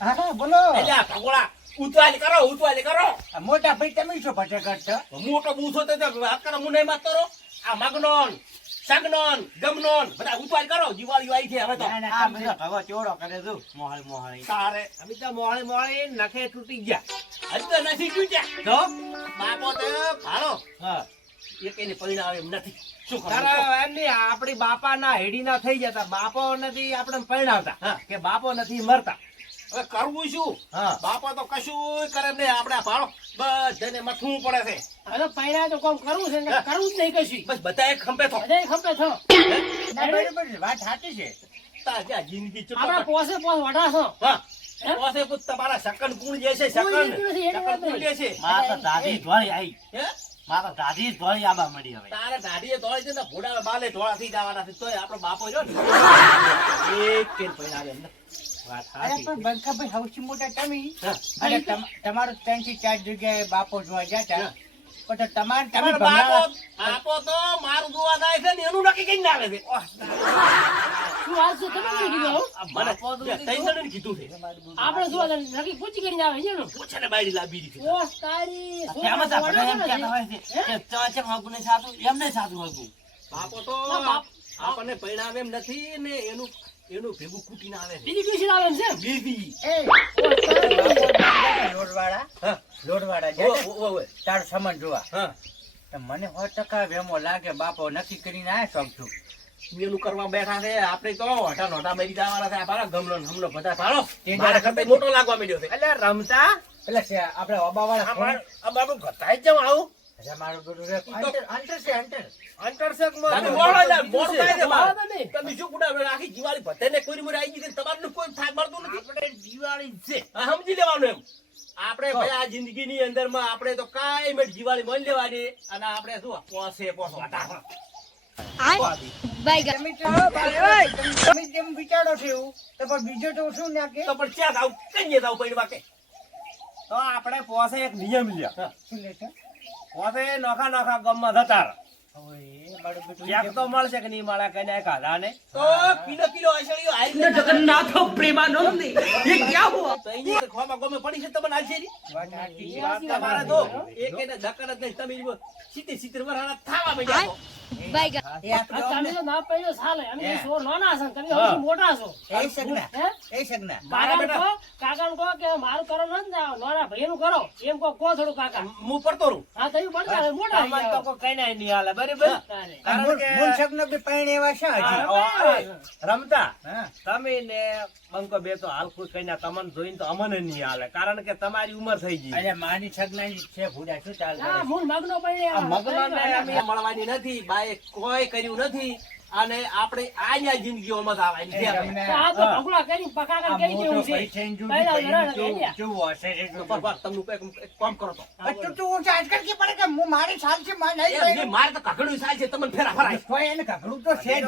હા બોલો. અલ્યા ભગોળા ઉતવાલી કરો. મોટા ભાઈ તમે શું ભટકટ છો? મોટો બૂથો તો વાત કરો હું નહીં વાત કરો. આ મગનોન સગનોન ગમનોન બધા ઉતવાલી કરો. દિવાળી આવી છે હવે તો. આ બધા ભગો ચોરો કરે છું મોહળી તારે અમે તો મોળી નખે તૂટી ગયા. હજી તો નથી તૂટ્યા તો બાપો તો ભાડો હા એક એને પરિણામ આવે એમ નથી. શું ખબર? તારા એમની આપણી બાપાના હેડીના થઈ જતા. બાપો નથી આપણે પરણાવતા હા. કે બાપો નથી મરતા. હવે કરવું શું? હા. બાપો તો કશું કરે નહીં. આપણે આ ભાડો બધાને મથવું પડે છે. હવે પૈણા તો કોમ કરવું છે ને કરવું જ નહીં કશું. બસ બધા એક ખંભે થો. બધાય ખપે છો. ના બરાબર છે, વાત સાચી છે. તારી આ જિંદગી ચૂપ આપણા પોસે પોસ વઢાશો. હા હે? પોસે પુત તમારા શકન કુણ જે છે શકન કોઈ નથી, એની શકન વાત કુણ જે છે મારા દાદી ધોળી આવી, હે મારા દાદી ધોળી આબા મળી હવે. તારે ગાડીએ દોડી છે ને ઘોડા બાલે ધોળા થઈ જવાના છે તોય આપણો બાપો જો ને એક કેન પૈણા એમ વાત અરે સાચી. પણ બંકાભાઈ સૌથી મોટા તમે હા. અને તમારો 3 થી 4 જગ્યાએ બાપો જોવા ગયા હતા, પણ તો તમારે તમે તમારો બાપો તો મારું જોવા જાય છે ને એનું નક્કી કઈ નાખે છે. શું વાત છે તમે નહીં કીધું હો? મને ત્રણ જણાને કીધું છે. આપણે શું વાત નક્કી પૂછી કરીને આવે છે ને પૂછે ને બાયડી લાવી દીધી. પોસ તારી એમાં તો છોકરા આપણે એમ વઢાશો કહેતા હોય છે કે ચાચા હગું નહીં થાતું, એમ નહીં થાતું હગું. બાપો તો આપણને પૈણાવે એમ નથી ને એનું ભેગું કૂટીને આવે છે. બીજી કઈ આવે એમ છે બીજી. લોડવાળા હા. લોડવાળા ઓ, જાય ઓ, ઓ, ઓ. તારો સામાન જોવા, હા. તો મને 100% વેમો લાગે બાપો નક્કી કરીને આયા શોખ છું. મેલું કરવા બેઠા છે આપણે તો હોટા નોટા મરી જવાના છે. આ પાછા ગમલો ને હમલો બધા પાડો. તે મારા કરતા મોટો લાગવા માંડ્યો છે. એટલે રમતા પેલા છે આપણે ઓબાવાળા ફોન. આ બાબુ ઘટાઈ જ જાઉં આવું. અચ્છા, મારું બેટું રે અંતર છે અંતર. અંતરશેકમાં તમે મોડો યાર, મોડું થાય છે મારે. મોડો નહીં. તમે શું ગુડા વેળા આખી દિવાળી ભત્તેને કોઈ મુરે આવી ગઈ છે, તમારું કોઈ થાય મળતું નથી. આપણે દિવાળી જ છે. હા, સમજી લેવાનું એમ. આપણે ભાઈ આ જિંદગીની અંદરમાં આપણે તો કાંઈ મેં દિવાળી મળી લેવાની અને આપણે શું પોસે વાટા. તમે જેમ વિચારો છો એવું, તો પણ બીજું તો શું નાખે? તો પણ ક્યાં થાવ કઈ થાવ પૈડવા કે તો આપણે પોસે એક નિયમ લ્યા. શું લેશે? પોસે નોખા નોખા ગામમાં જતા રહે. હવે મારું બેટું ક્યાંક તો મળશે કે નહીં મળે કઈ નહીં ખાધા ને. તો કિલો આશળીઓ આવી જગન્નાથ પ્રેમાનંદ ये क्या हुआ તો અહીંયા ખોમાં ગમે પડી છે તમને આજે વાત સાચી છે. વાત તમારે તો એક એને ધક્કર જ નહીં તમે સીધી સીધી વરાણા થાવા માંડ્યા છો. એ આપણે તમે તો ના પડ્યો ચાલે અમે હે. સો નાના છો તમે સૌથી મોટા છો એ સગના હે એ સગના કાકાને કહો કે મારું કરો ન નાના ભાઈનું કરો એમ કહો થોડું કાકા હું પડતો રહું. હા તમે પડતા મોટા અમારે તો કોઈ કઈ નહીં નહીં હાલે બરાબર. તારે. કારણ કે મૂળ સગનો બી પરણે એવા છે હજી. રમતા હા. તમે ને બંકો બે તો હાલ કોઈ કઈ ના તમને જોઈને તો અમને નહીં હાલે કારણ કે તમારી ઉંમર થઈ ગઈ. અરે મારી સગનાની છે ભૂડા શું ચાલ હા કરે? મૂળ મગનો પડે આ મગનો ને અમે મળવાની નથી બાએ કોઈ કર્યું નથી અને આપણે આયા જિંદગીઓમાં જ આવવાની છે આપણે. તો આ તો ભગુડા કરી કાકા આ કરી મોટો દેવું છે ભાઈ થઈને જો પહેલા ભાઈનું વરાણા કેવું- કર્યા. કેવું હશે રે તો જો. બસ તમને એક કામ કરો તો પણ તું આજકાલ કે પડે કે હું મારી સાલ છે મારે નહીં એ કર્યું. મારે તો કકડું થાય છે તમને ફેરા ફરાય. કોઈ એને કકડું તો છે જ.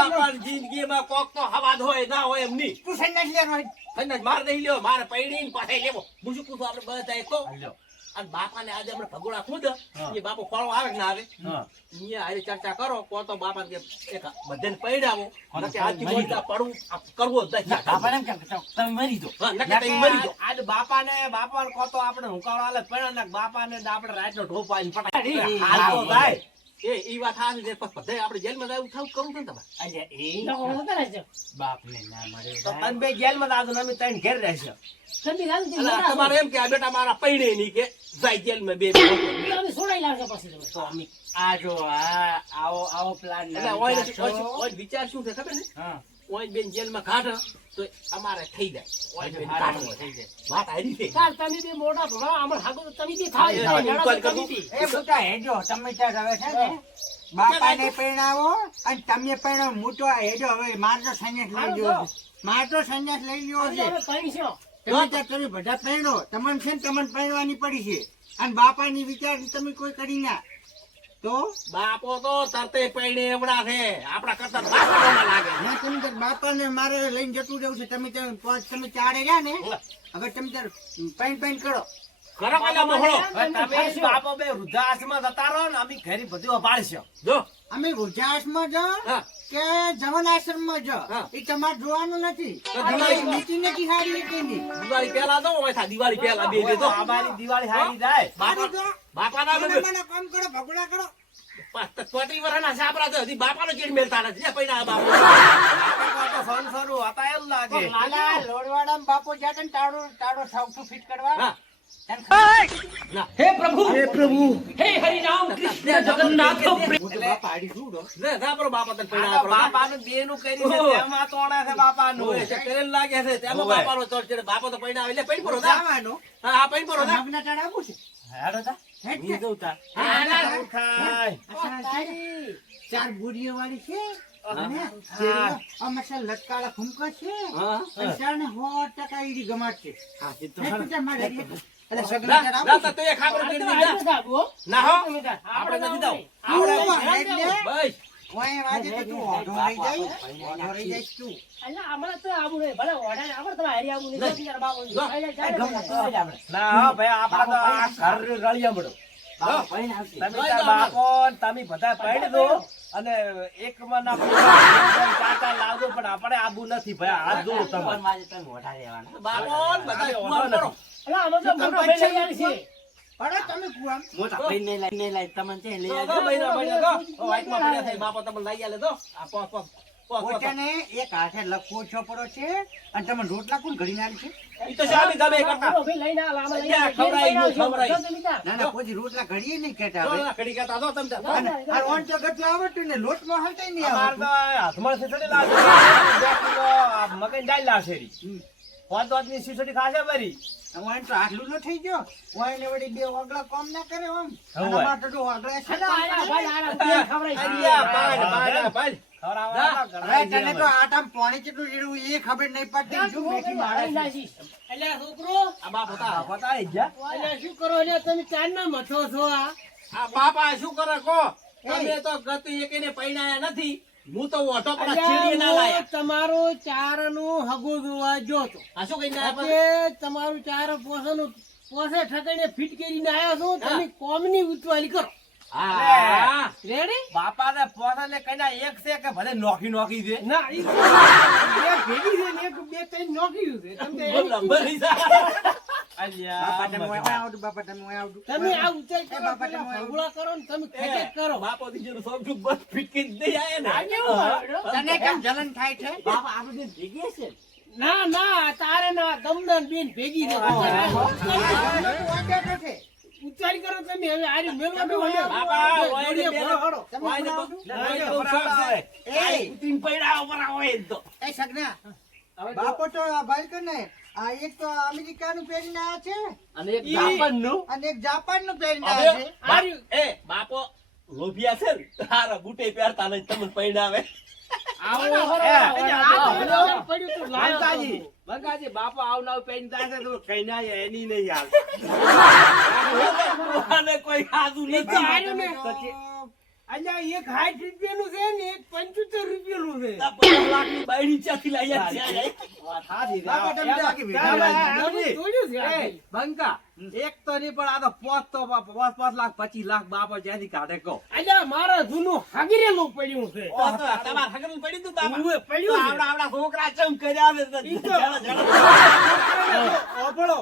આપણી જિંદગીમાં કોક તો હવાદ હોય ના હોય એમ નહીં. તું સંન્યાસ લેવાનો હોય. સંન્યાસ મારે નહીં લેવો મારે પૈણીને પાછા લેવો. બીજું પૂછું આપણે બધા એક તો હાલો. અને બાપાને આજે આપણે ભગોળા ખુદ એ બાપો ખોળો આવે કે ના આવે હા. અહીંયા હારે ચર્ચા કરો કો તો બાપા કે એક બધાને પૈડાવો નકે આજથી મરી બોલતા પડવું આ કરવો જ નહીં. આપણને એમ કે તમે મરી દો. હા, નકે તમે મરી જાઓ. આજ બાપાને કહો તો આપણે હુંકારો હાલે પણ ને બાપાને આપણે રાતનો ઢોપ આવીને પટાડી હાલ તો થાય. એ વાત સાચી છે પણ બધાય આપણે જેલમાં જાય એવું થવું કરવું છે ને તમારે. અલ્યા એ નકો કરે છે બાપને ના મળે. તો તમે બે જેલમાં જાજો ને અમે ત્રણ ઘેર રહેશે. તમે ગાલી એટલે આ તમારે એમ કે આ બેટા મારા પૈણે નહીં કે જાય જેલમાં બે અમે છોડાઈ લાવશો પછી તમે તો અમે આ જો આવો પ્લાન એટલે ઓય વિચાર શું છે ખબર ને હા ઓય બેન જેલમાં કાઢે તો અમારે થઈ જાય ઓય બેન કાઢવો થઈ જાય વાત હારી છે. તાર તમે બે મોટા ભગવા અમાર હાગો તો તમે બે થાય હા, થાય, એ લડાતો વાત તમે કરું. બે. એ બેટા હેજો તમે ત્યાં હવે છે ને બાપાને પરણાવો અને તમે પરણાવો. હું તો આ હેજો હવે મારતો સંન્યાસ લઈ ગયો છે. મારતો સંન્યાસ લઈ ગયો આજે છે. અમે પૈણ્યો. તમે ત્યાં તમે બધા પરણો તમને છે ને તમને પરણવાની પડી છે અને બાપાની વિચાર તમે કોઈ કરી ના તો બાપો તો તરતે પૈણે એવડા છે આપડા કરતા બાપાના લાગે. ના તમે તાર બાપાને મારે લઈને જતું રહેવું છે. તમે ચારે રહ્યા ને હવે તમે તાર પાઈન કરો કરો કાલે મોહળો. તમે બાપો બે વૃદ્ધાશ્રમમાં જતા રહો ને અમે ઘરે બધું અપાડશો. જો અમે વૃદ્ધાશ્રમમાં જાઓ હા કે જવન આશ્રમમાં જાઓ હા. એ તમારે જોવાનું નથી દિવાળી- નીતિ નથી હારી એકેની. દિવાળી પહેલા તો હોય દિવાળી પહેલા બે બે તો અમારી દિવાળી હારી જાય. બાપાના મને મને કામ કરો ભગોડા કરો. 20 વર્ષના સાપરા તો હજી બાપાનો ચીડ મેલતા નથી. લે પૈણા આ બાપો. બાપા તો સંસારું હતા એવું લાગે. લાલા લોડવાડામાં બાપો જાતે ને તાળો સાવઠું ફિટ કરવા હા. તને ખબર? હું તો બાપા હાડી છું ડો. લે જા પેલો બાપા તને આ પૈણા તો આપડો. બાપાનું બેનું કર્યું છે ઓહો. તેમાં તોડા છે બાપાનું. ઓય, તે કરેલ લાગે છે તેમાં ઓય. બાપાનો ચોર છે. બાપો તો પૈણા આવે. લે પૈણ પરો જા. જવાનું. હા હા પૈણ પરો જા. મગના ટાળા આપું છે. હેડો તા. હેટ હું છે. જઉં તા. હા, હા, શું થાય? અચ્છા, ચાર બુરીઓ વાળી છે અને હા. આ મસાલા લટકાળા ફૂમકા છે હા. અને ચારને 100% ઈડી ગમાટ છે. હા, એ તો હેટ ખરું. છે મારે. એટલે સગના જા, ચાર જા, આપું તો એ ખાબરો કરી આ દીધા. તો સાબુ, હો. ના હો. આપણે નથી દાવ. છું. એટલે બસ. ઓય વાજે તો તું ઓઢો રહી જાય. ઓઢો રહી જાય તું. અલા, અમારે તો આબુ નહીં. ભલે ઓઢાય, આપણે તો હારી આબુ નહીં. નહીં. તારા બાપુ નહીં. જો. જાય, જાય, જાય. ના હો ભાઈ આપડા તો આ ઘર રળિયા મળો. તમે તાર બાપો ને તમે બધા પૈણી દો અને એક માં ના ચાચા લાવજો પણ આપણે આબુ નથી ભાઈ હાથ જોઉં તમે. બાપો ને બધા કુવામ કરો. અલા, અમે તો મોટો ભાઈ લઈ આવી છે. પડે તમે કુવામ. જો, જો, બૈરા, બૈરા, જો. ઓ, વાઈટમાં પડ્યા છે. બાપો તમને લઈ આલે જો. આ પોસ, પોસ, પોસ, પોસ. પોતાને એક હાથે લખો છોપડો છે અને તમે રોટલા કોણ ઘડી નાખી છે? ઈ તો શામી ગમે એ કરતા. મોટો ભાઈ લઈને આલે, આમાં લઈને ત્યાં આલે. ખવડાવી ગયું, ખવડાવી. જો તમે ત્યાં. ના ના કોઈ રોટલા ઘડીએ નહીં કહેતા જો, હવે. ના, ઘડી કહેતા જો તમે ત્યાં. અને આ ઓન તો ગટલું આવડતું ને લોટમાં હલતાય નહીં અમાર આવડતું. તો હાથમાં શીસડી લાગે. 2 કિલો આ મકાઈ દાળ લાવશેરી. હમ. 5 ની શીસડી ખાશે બરી. ઓન તો આટલું ન થઈ ગયો ઓને વળી બે ઓગળા કામ ના કરે આમ હવે. અને અમાર તો જો ઓગળા છે અલા, આયા, ભાઈ, આયા, તેલ ખવડાવી છે. અરિયા, ભાઈ, ભાઈ, ભાઈ. ખવડાવવાના હવે ઘણા તને તો જીયા આટામ પાણી કેટલું રેડવું એ ખબર નહીં પડતી શું બેઠી મારે લઈને છે. આવીશ. અલા, છોકરો, આ બાપ હતા. ભાઈ. બતાવી ગયા. અલા, શું કરો? અલા, તમે ચારના મથો છો આ? આ બાપા શું કરે કો એ. તમે તો ગતિ એકેને પૈણાયા નથી. હું તો ઓઢો પણ અલા, ચીડીએ ના હું લાયા. તમારું ચારનું હગું જોવા જોતો. આ શું કહીને આયા પણ? આજે તમારું ચાર પોસે ઠકાઈને ફિટ કરીને આવ્યા છો. તમે કોમની ઉતવાલી કરો. હા. રેડી? બાપાને પોતાને કઈના એક છે કે ભલે નોખી છે. ના, ઈ તો બે ભેગી છે ને એક બે ત્રણ નોખ્યું છે. તમે બોલ, લંબર નહીં જાય. બાપા તમે ઓય આવડું બાપા તમે ઓય આવડું તમે આ ઊંચાઈ એ કરો, બાપા પેલા તમે ભગુડા કરો ને તમે ખેંચે કરો. બાપો થી જેનું સોગઠું બસ ફિટકી જ નહીં આયા ને. આ કેવું હોય? તને કેમ જલન થાય છે ના ના, તારે ના દમદાન બેન ભેગી છે. વાંચો છે ઉચ્ચારી કરો તમે હવે આરી મેલવા દો હવે. બાપા, ઓય ને જોડીએ બે- ભરો હળો. ઓય ને તમે બહુ- ઓય ને બહુ શોખ છે. એ ઉતરીને પૈડા ઉપર હોય જ તો. એ સગના બાપો તો આ ભાઈ કે ને આ એક તો અમેરિકાનું પહેરીને આવ્યા છે અને એક જાપાનનું. અને એક જાપાનનું પહેરીને હવે આવ્યા છે આર્યું. એ બાપો લોભિયા છે ને તારા બુટે પહેરતા નહીં તમને પૈણાવે. આવો એ, હળો, એ, હળો. એ, આ પડ્યું તું લાયો બંકાજી, તો. બંકાજી, બાપા આવનાવ પેન થાય છે તો કઈ ના એની નહીં હાલ. અને કોઈ ખાધું એ તો નથી. આર્યું ને. અલ્યા, એક 60 રૂપિયાનું છે ને એક 75 રૂપિયાનું છે. આ 5 લાખની બાયડી ચાથી લાયા છે. હાથી છે. બાપા તમે બાકી ચાલ, ભેગા ચાલ, આવું જોયું છે આ. એ, બંકા, એક તો નહીં પણ આ તો 5 લાખ 25 લાખ બાપા જ્યાંથી કાઢે કહો. અલ્યા, મારા જૂનું હાગરેલું પડ્યું છે. ઓ, તો તમારે હગરનું પડ્યું તું બાપા? ઉવે, પડ્યું છે. આવડા છોકરા ચમ કર્યા છે તો ઈ તો- જરા- જરા- સાંભળો,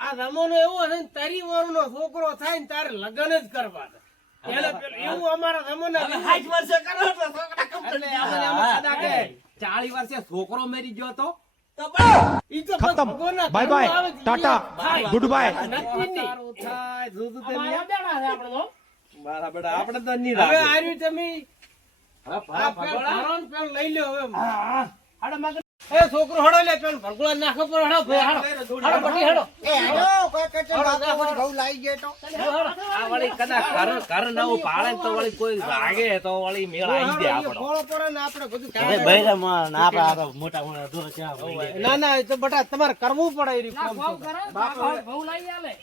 આ જમાનો એવો છે ને તારી વરનો છોકરો થાય ને તારે લગ્ન જ કરવા છે. પેલું એવું અમારા હવે જમાના 60 વર્ષે કરો તો છોકરા કમ એટલે કરી આપણે દેવા. એમ કદાચ કે 40 વર્ષે છોકરો મરી ગયો તો તો બસ. ઈ તો ખતમ. ભગવાનના બાય બાય. ઘરમાં આવે છે. ટાટા. થાય. Good bye. નક્કી નહીં. તારું થાય, જુદું તે અમારા નહીં. બેડા છે આપણે તો. મારા બેટા આપણે તો નહીં હવે રાખે. આર્યું તમે હા, આ પેલ ભરો ને પેલ લઈ લ્યો હવે. હાડો મગર. એ છોકરો હડો લે પેલ ભરગુડા નાખો પર હડો ભાઈ હડો. હડો પટી હડો. એ હેલો કોઈ કચે બાપા વળી ઘઉં લાવી ગયો તો આ વળી કદાચ ઘર નવું પાડે ને તો વળી કોઈ લાગે તો વળી મેળ આવી જાય આપણો. ખોળો પડે ને આપણે બધું ના ના એ તો બટા તમારે કરવું પડે એ રીતે.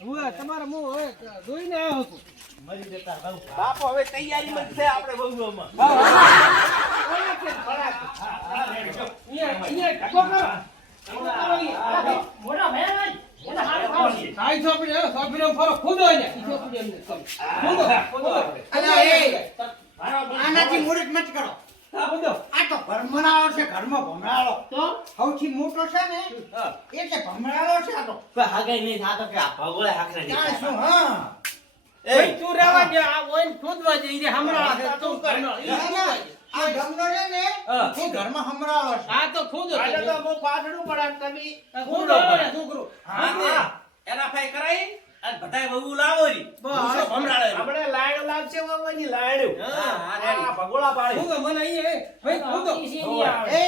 હવે તમારે હું હવે જોઈને આવ્યો છું. બાપો હવે તૈયારીમાં જ છે આપણે બહુમાં. અહીંયા ઢગલો કરો. મોટા ભાઈ મોટા હાડો ખાવા છે. ખાઈ છો આપણે, હો, સોંપી બાજુ ફરો ખુદો ને ઈ છોકરી એમને કમ ખુદો અલા એ આનાથી મુરત મત કરો. હા ખુદો આ તો ભમરાળો છે, ઘરમાં ભમરાળો. તો સૌથી મોટો છે ને એટલે ભમરાળો છે આ તો. જાણે શું, હા. ભાઈ તું રહેવા દે આ ઓઈન ખુદવા જઈ રે હમણાં છે તું કર ના, ના, આ ગમનો છે ને એ ઘરમાં ભમરાળો છે. આ તો ખુદો આને તો હું પાછળું પડે તમે ખુદો પડે છોકરો હા એના ફાઈ કરાઈ અને બધાય બહુ લાવો રી બસ. ભમરાળે આપણે લાડુ લાગશે વાવાની લાડુ હા, હા, રેડી. હા ભગોળા પાડી ખુદો મને અહીંયા ભાઈ ખુદો એ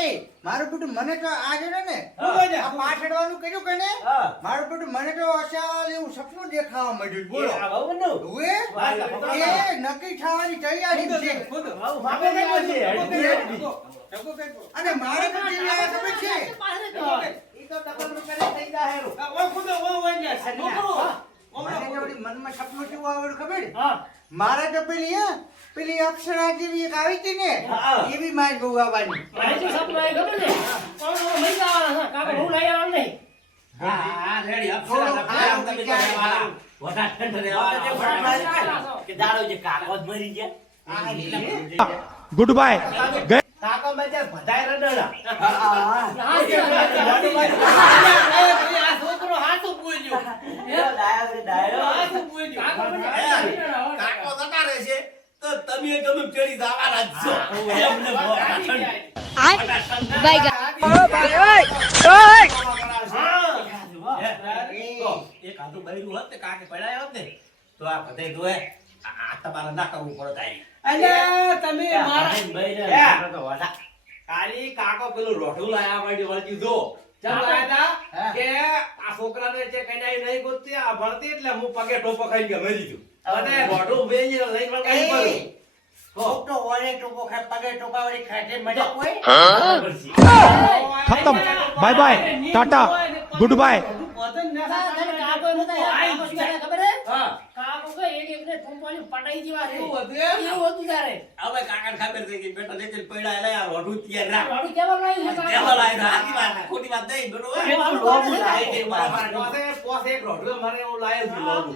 મારું બેટું મને તો આ છે ને ખુદો જા આ પાછળવાનું કર્યું કે ને હા મારું બેટું મને તો અસાલ એવું સપનું દેખાવા માંડ્યું. બોલો આ વહુનું? હવે એ નક્કી થવાની તૈયારી ખુદો છે. ખુદો વહુ માપે કેવો છે? અને મારે તો જેવી આ ખબર છે ઈ તો ડબલ કરે થઈ જાય હેરું. ઓ ખુદો ઓ વઈ જા છોકરો મને તો વળી મનમાં સપનું કેવું આવેલું ખબર? હા મારે તો પેલી અપ્સરા જેવી એક આવી હતી ને હા. એવી મારી બહુ આવવાની. માહિતી સપનું આવી ખબર ને કોણ મરી જવાના છે કાકા હું લઈ આવવાનું નહીં હા હા રેડી થોડો અપ્સરા ખારો તમે તો વિચાર રહેવાના. વધારે ઠંડ રહેવાના. કે દાડો જે કાકો જ મરી ગયા આ રીતે. ગુડ બાય કાકો મજે બધાય રડડા આ છોકરો હાચું બોલ્યો હાચું બોલ્યો કાકો જતા રહેશે તો તમે ગમે ચડી જવાના જ છો એમને વધારે ઠંડ. એક હાથું બૈરું હોત ને કાકે પડાયો હોત ને તો આ બધાય જોએ આ તમારે ના કરવું પડે તારી. અલ્યા તમે મારા ખાલી કાકો પેલું રોઢું લાયા વાળી વળગી જો ચાલ આયા હા. કે આ છોકરાને જે કન્યાઈ નહીં ગોતતી આ ભણતી એટલે હું પગે ટોપો ખાઈ ગયા મરી ગયો અને રોઢું બેહીને લઈને વળગાડી પડ્યો. ખોટો ઓરે ટોપો ખાય, પગે ટોપાવાળી ખાટે મજા કોઈ? ખતમ bye bye tata good bye હા હવે કાકાને ખબર થઈ ગઈ બેટા લેજે પડ્યા એટલે આ રોઢું તૈયાર રાખ. દેવા લાયક આખી વાત ખોટી વાત નહીં બેટો. પોસે એક રોઢું મને એવું લાયો છે લોબુ.